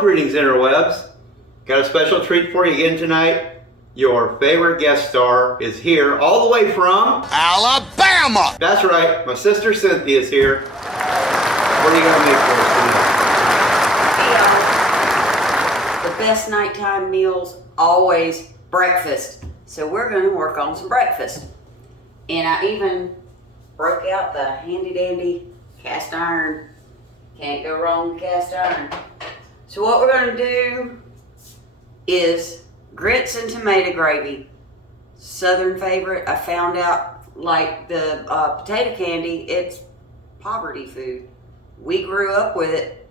Well, greetings interwebs. Got a special treat for you again tonight. Your favorite guest star is here all the way from Alabama! That's right, my sister Cynthia is here. What are you gonna make for us tonight? The best nighttime meals, always breakfast. So we're gonna work on some breakfast. And I even broke out the handy dandy cast iron. Can't go wrong with cast iron. So what we're gonna do is grits and tomato gravy. Southern favorite. I found out, like the potato candy, it's poverty food. We grew up with it,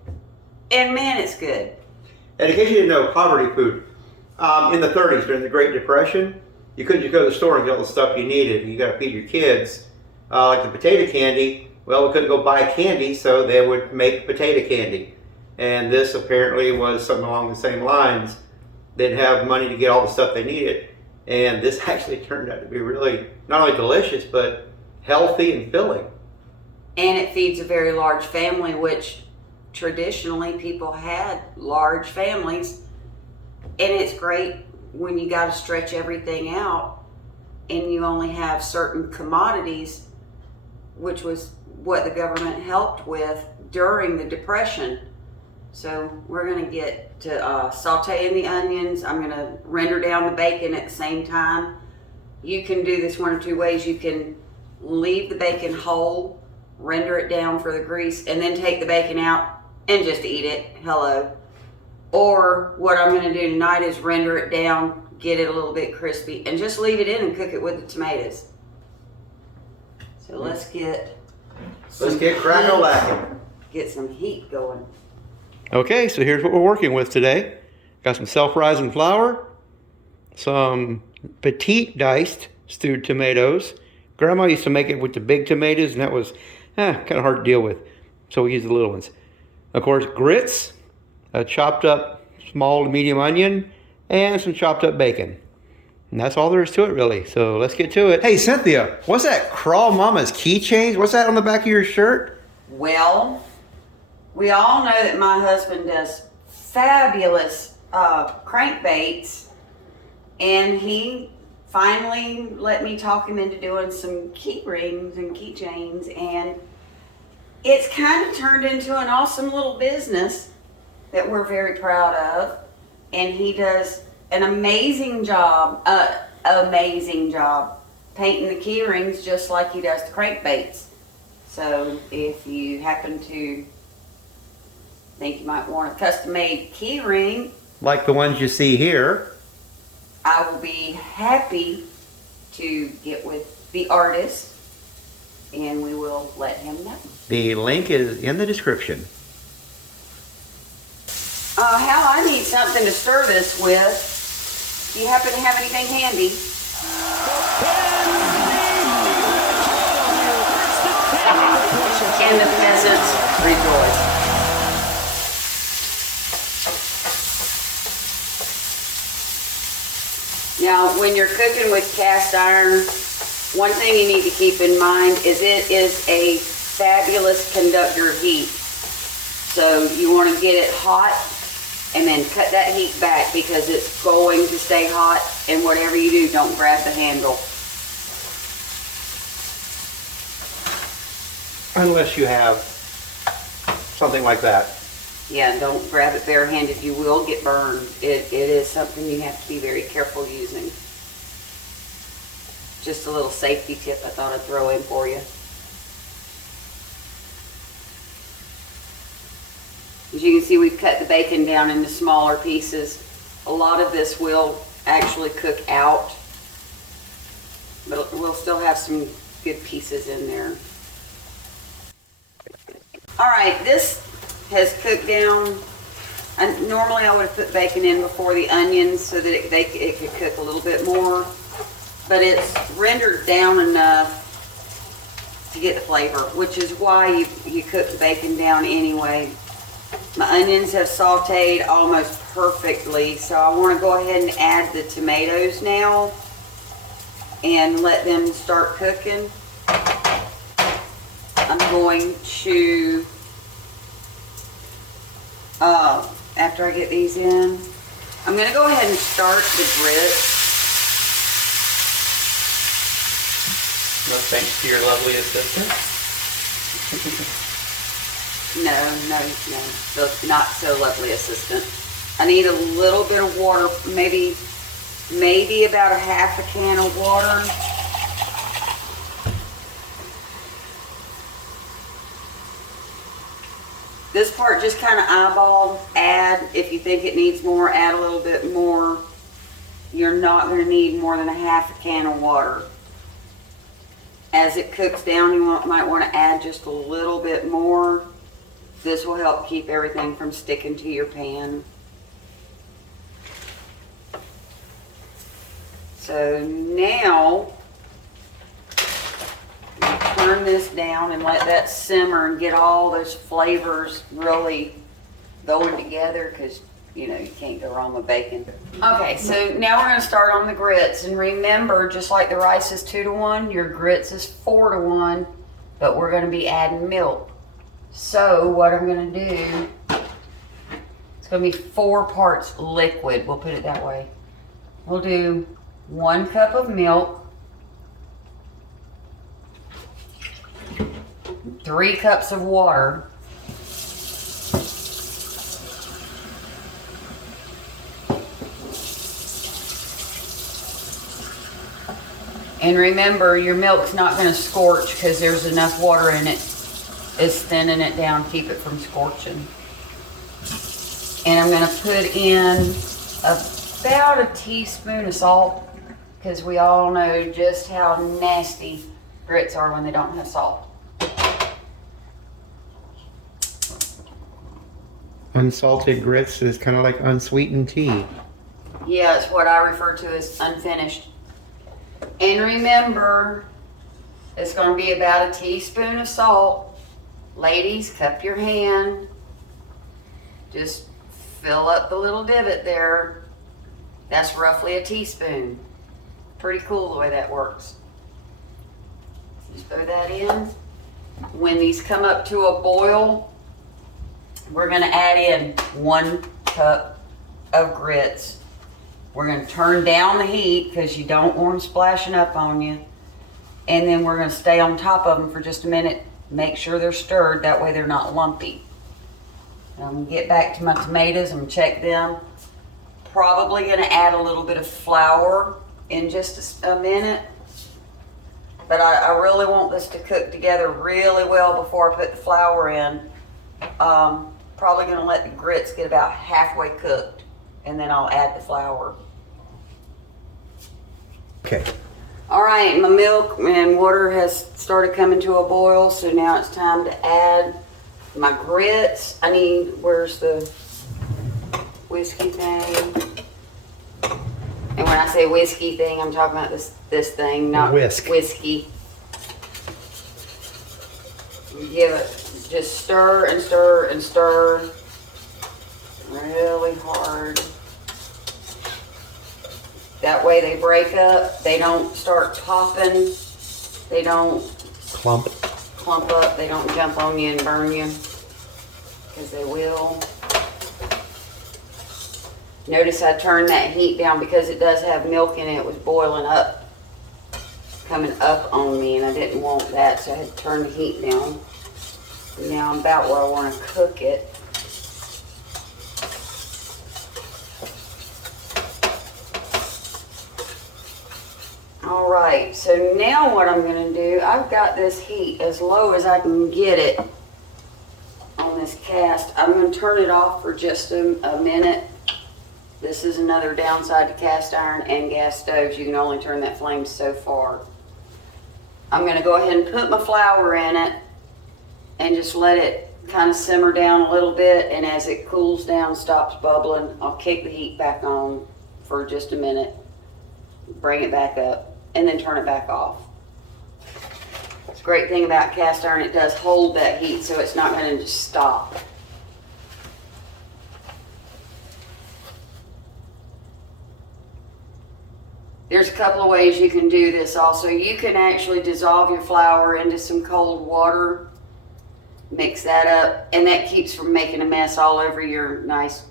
and man, it's good. And in case you didn't know, poverty food. In the 30s, during the Great Depression, you couldn't just go to the store and get all the stuff you needed. You got to feed your kids. Like the potato candy, well, we couldn't go buy candy, so they would make potato candy. And this apparently was something along the same lines. They didn't have money to get all the stuff they needed. And this actually turned out to be really not only delicious, but healthy and filling. And it feeds a very large family, which traditionally people had large families. And it's great when you got to stretch everything out and you only have certain commodities, which was what the government helped with during the Depression. So we're going to get to sauteing the onions. I'm going to render down the bacon at the same time. You can do this one or two ways. You can leave the bacon whole, render it down for the grease, and then take the bacon out and just eat it. Hello. Or what I'm going to do tonight is render it down, get it a little bit crispy, and just leave it in and cook it with the tomatoes. So let's get crack-a-lacking. Get some heat going. Okay, so here's what we're working with today. Got some self-rising flour, some petite diced stewed tomatoes. Grandma used to make it with the big tomatoes, and that was kind of hard to deal with, so we use the little ones. Of course, grits, a chopped up small to medium onion, and some chopped up bacon. And that's all there is to it, really. So let's get to it. Hey, Cynthia, what's that Crawl Mama's keychain? What's that on the back of your shirt? Well, we all know that my husband does fabulous crankbaits, and he finally let me talk him into doing some key rings and keychains, and it's kind of turned into an awesome little business that we're very proud of, and he does an amazing job painting the key rings just like he does the crankbaits. So if you happen to think you might want a custom-made key ring, like the ones you see here, I will be happy to get with the artist and we will let him know. The link is in the description. Hal, I need something to stir this with. Do you happen to have anything handy? And the peasants rejoice. Now, when you're cooking with cast iron, one thing you need to keep in mind is it is a fabulous conductor of heat. So you want to get it hot and then cut that heat back because it's going to stay hot, and whatever you do, don't grab the handle. Unless you have something like that. Yeah, don't grab it barehanded. You will get burned. It is something you have to be very careful using. Just a little safety tip I thought I'd throw in for you. As you can see, we've cut the bacon down into smaller pieces. A lot of this will actually cook out, but we'll still have some good pieces in there. All right, this has cooked down. Normally I would have put bacon in before the onions so that it could cook a little bit more, but it's rendered down enough to get the flavor, which is why you cook the bacon down anyway. My onions have sauteed almost perfectly, so I want to go ahead and add the tomatoes now and let them start cooking. I'm going to after I get these in. I'm gonna go ahead and start the grits. No thanks to your lovely assistant. No, the not so lovely assistant. I need a little bit of water, maybe about a half a can of water. This part just kind of eyeball, add, if you think it needs more, add a little bit more. You're not going to need more than a half a can of water. As it cooks down, you might want to add just a little bit more. This will help keep everything from sticking to your pan. So now, turn this down and let that simmer and get all those flavors really going together, because you know you can't go wrong with bacon. Okay, so now we're going to start on the grits, and remember, just like the rice is 2-to-1, your grits is 4-to-1, but we're going to be adding milk. So what I'm going to do, it's going to be 4 parts liquid, we'll put it that way. We'll do 1 cup of milk, 3 cups of water, and remember your milk's not going to scorch because there's enough water in it. It's thinning it down, keep it from scorching. And I'm going to put in about a teaspoon of salt, because we all know just how nasty grits are when they don't have salt. Unsalted grits is kind of like unsweetened tea. Yeah, it's what I refer to as unfinished. And remember, it's going to be about a teaspoon of salt. Ladies, cup your hand. Just fill up the little divot there. That's roughly a teaspoon. Pretty cool the way that works. Just throw that in. When these come up to a boil, we're going to add in 1 cup of grits. We're going to turn down the heat because you don't want them splashing up on you. And then we're going to stay on top of them for just a minute. Make sure they're stirred, that way they're not lumpy. I'm going to get back to my tomatoes and check them. Probably going to add a little bit of flour in just a minute. But I really want this to cook together really well before I put the flour in. Probably going to let the grits get about halfway cooked, and then I'll add the flour. Okay. All right, my milk and water has started coming to a boil, so now it's time to add my grits. Where's the whiskey thing? And when I say whiskey thing, I'm talking about this thing, not whiskey. Give it, just stir and stir and stir really hard. That way they break up, they don't start popping, they don't clump up, they don't jump on you and burn you, because they will. Notice I turned that heat down because it does have milk in it. It was boiling up, coming up on me, and I didn't want that, so I had to turn the heat down. Now I'm about where I want to cook it. Alright, so now what I'm going to do, I've got this heat as low as I can get it on this cast. I'm going to turn it off for just a minute. This is another downside to cast iron and gas stoves. You can only turn that flame so far. I'm going to go ahead and put my flour in it and just let it kind of simmer down a little bit, and as it cools down, stops bubbling, I'll kick the heat back on for just a minute, bring it back up, and then turn it back off. It's a great thing about cast iron, it does hold that heat, so it's not going to just stop. There's a couple of ways you can do this also. You can actually dissolve your flour into some cold water, mix that up, and that keeps from making a mess all over your nice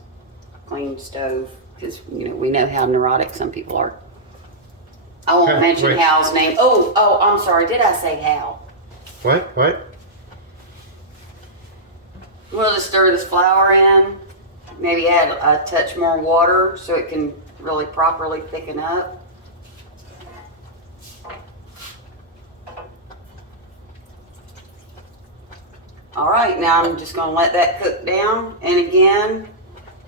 clean stove because we know how neurotic some people are. I won't mention wait. Hal's name. Oh, I'm sorry. Did I say Hal? What? We'll just stir this flour in. Maybe add a touch more water so it can really properly thicken up. All right, now I'm just gonna let that cook down. And again,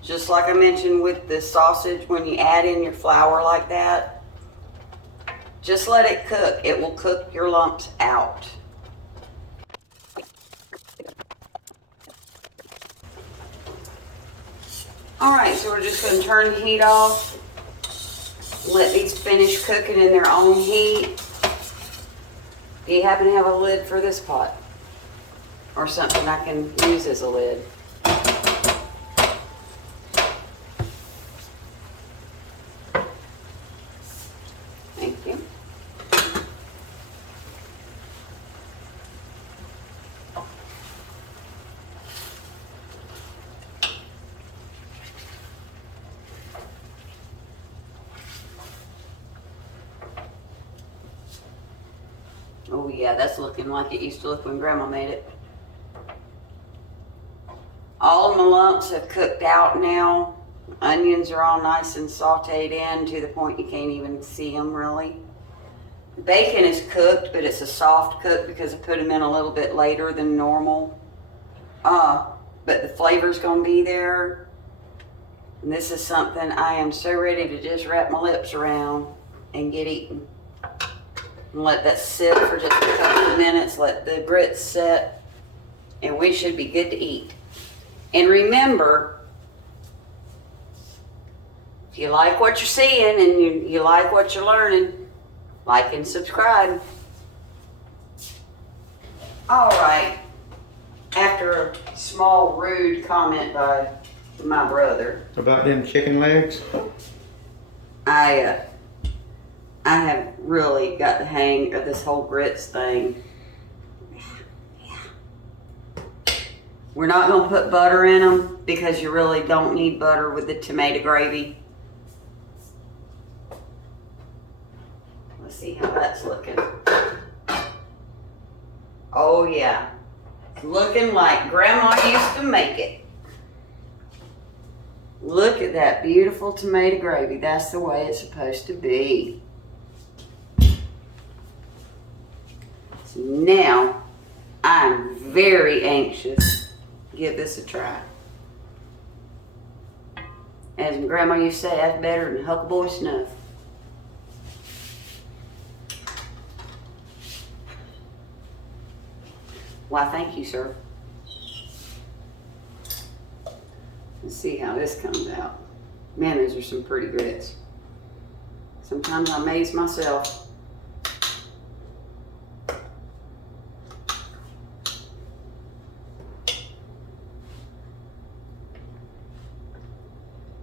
just like I mentioned with the sausage, when you add in your flour like that, just let it cook. It will cook your lumps out. All right, so we're just gonna turn the heat off. Let these finish cooking in their own heat. Do you happen to have a lid for this pot? Or something I can use as a lid? Thank you. Oh yeah, that's looking like it used to look when Grandma made it. All of my lumps have cooked out now. Onions are all nice and sauteed in to the point you can't even see them really. Bacon is cooked, but it's a soft cook because I put them in a little bit later than normal. But the flavor's gonna be there. And this is something I am so ready to just wrap my lips around and get eaten. And let that sit for just a couple of minutes, let the grits set, and we should be good to eat. And remember, if you like what you're seeing and you like what you're learning, like and subscribe. All right. After a small rude comment by my brother. About them chicken legs? I have really got the hang of this whole grits thing. We're not going to put butter in them because you really don't need butter with the tomato gravy. Let's see how that's looking. Oh yeah. It's looking like Grandma used to make it. Look at that beautiful tomato gravy. That's the way it's supposed to be. So now, I'm very anxious to give this a try. As Grandma used to say, that's better than Huckleberry snuff. Why, thank you, sir. Let's see how this comes out. Man, those are some pretty grits. Sometimes I amaze myself.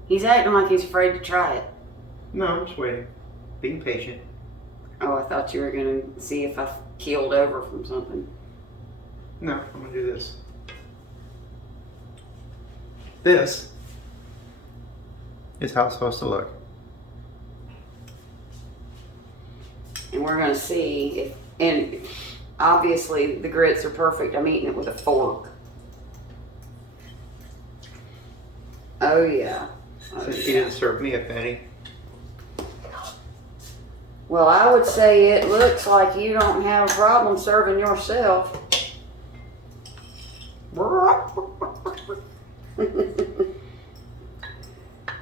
He's acting like he's afraid to try it. No, I'm just waiting. Being patient. Oh, I thought you were going to see if I keeled over from something. No, I'm going to do this. This is how it's supposed to look. And we're going to see if, and obviously the grits are perfect. I'm eating it with a fork. Oh yeah. Since she didn't serve me a penny. Well, I would say it looks like you don't have a problem serving yourself.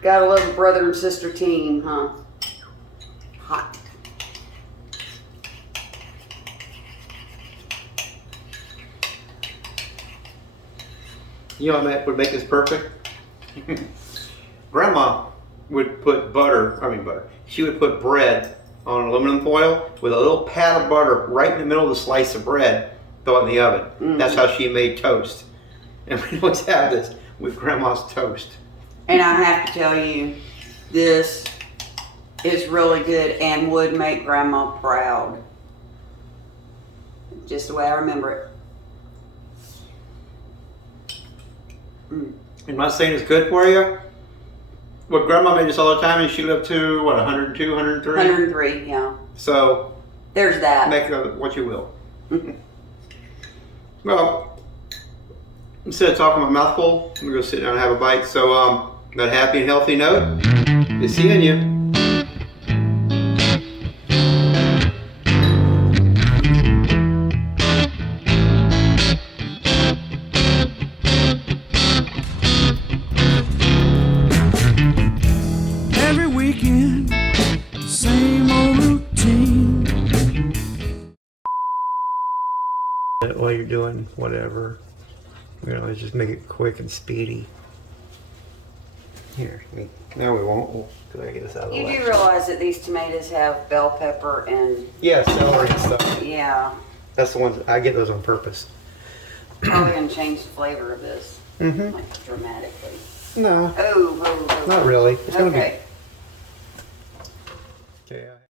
Gotta love a brother and sister team, huh? Hot. You know what would make this perfect? Grandma would put she would put bread on aluminum foil with a little pat of butter right in the middle of the slice of bread, throw it in the oven. Mm-hmm. That's how she made toast. And we always have this with Grandma's toast. And I have to tell you, this is really good and would make Grandma proud. Just the way I remember it. I'm not saying it's good for you, Well, Grandma made this all the time, and she lived to, what, 102, 103? 103, yeah. So, there's that. make of it what you will. Well, instead of talking my mouth full, I'm going to go sit down and have a bite. So, on that happy and healthy note, good seeing you. Every weekend, same old routine. While you're doing whatever, let's just make it quick and speedy. Here, no, we won't. We'll go get this out of the You way. do realize that these tomatoes have bell pepper and, Yeah, celery and stuff. yeah, That's the ones I get those on purpose. probably gonna change the flavor of this, Mm-hmm. like dramatically. No, Oh, not really. It's gonna be okay. okay.